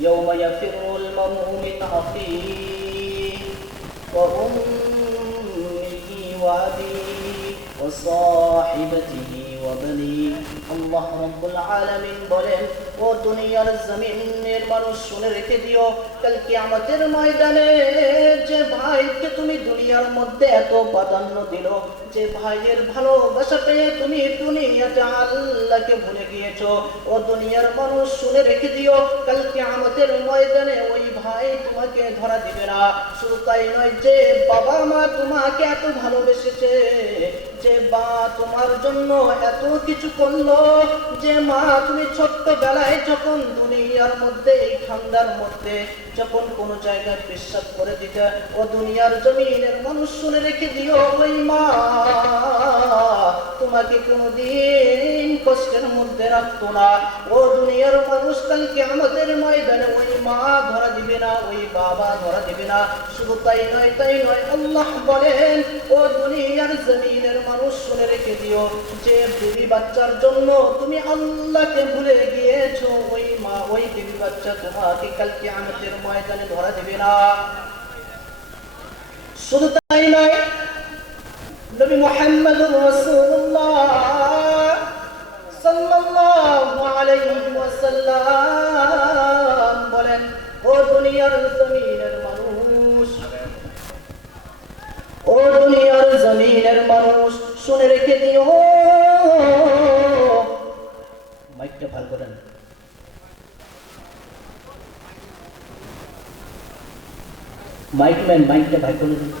يوم يفر المرء من أخيه وأمه وأبيه وصاحبته وبنيه আল্লাহ রাব্বুল আলামিন বলেন, ও দুনিয়ার জমিনের মানুষ শুনে রেখে দিও, কাল কিয়ামতের ময়দানে যে ভাইকে তুমি দুনিয়ার মধ্যে এত প্রাধান্য দিল, যে ভাইয়ের ভালোবাসা পেয়ে তুমি দুনিয়াতে আল্লাহকে ভুলে গিয়েছো, ও দুনিয়ার মানুষ শুনে রেখে দিও, কাল কিয়ামতের ময়দানে ওই ভাই তোমাকে ধরা দিবে না। শুধু তাই নয়, যে বাবা মা তোমাকে এত ভালোবেসেছে, যে মা তোমার জন্য এত কিছু করলো, যে মা তুমি ছোট্টবেলায় যখন দুনিয়ার মধ্যে এই ঠান্ডার মধ্যে যখন কোনো জায়গায় পেশাব করে দিতে, ও দুনিয়ার জমিনের মানুষ শুনে রেখে দিও, ওই মা তোমাকে কোনোদিন কষ্টের মধ্যে রাখতো না। ও দুনিয়ার মানুষ, কালকে আমাদের ময়দানে ওই মা ধরা দিবে না, ওই বাবা ধরা দিবে না। শুধু তাই নয়, আল্লাহ বলেন, ও দুনিয়ার জমিনের মানুষ শুনে রেখে দিও, যে বিবি বাচ্চার জন্য তুমি আল্লাহকে ভুলে গিয়েছো, ওই মা ওই বিবি বাচ্চা তোমাকে কালকে আমাদের ময়দানে ধরা দিবে না। শুধু তাই নয়, নবী মুহাম্মদুর রাসূলুল্লাহ সাল্লাল্লাহু আলাইহি ওয়াসাল্লাম বলেন, ও দুনিয়ার জমিনের মানুষ, ও দুনিয়ার জমিনের মানুষ শুনে রেখে দিও, মাইকটা ভালো করেন, মাইকম্যান মাইকটা ভাই করে দিন।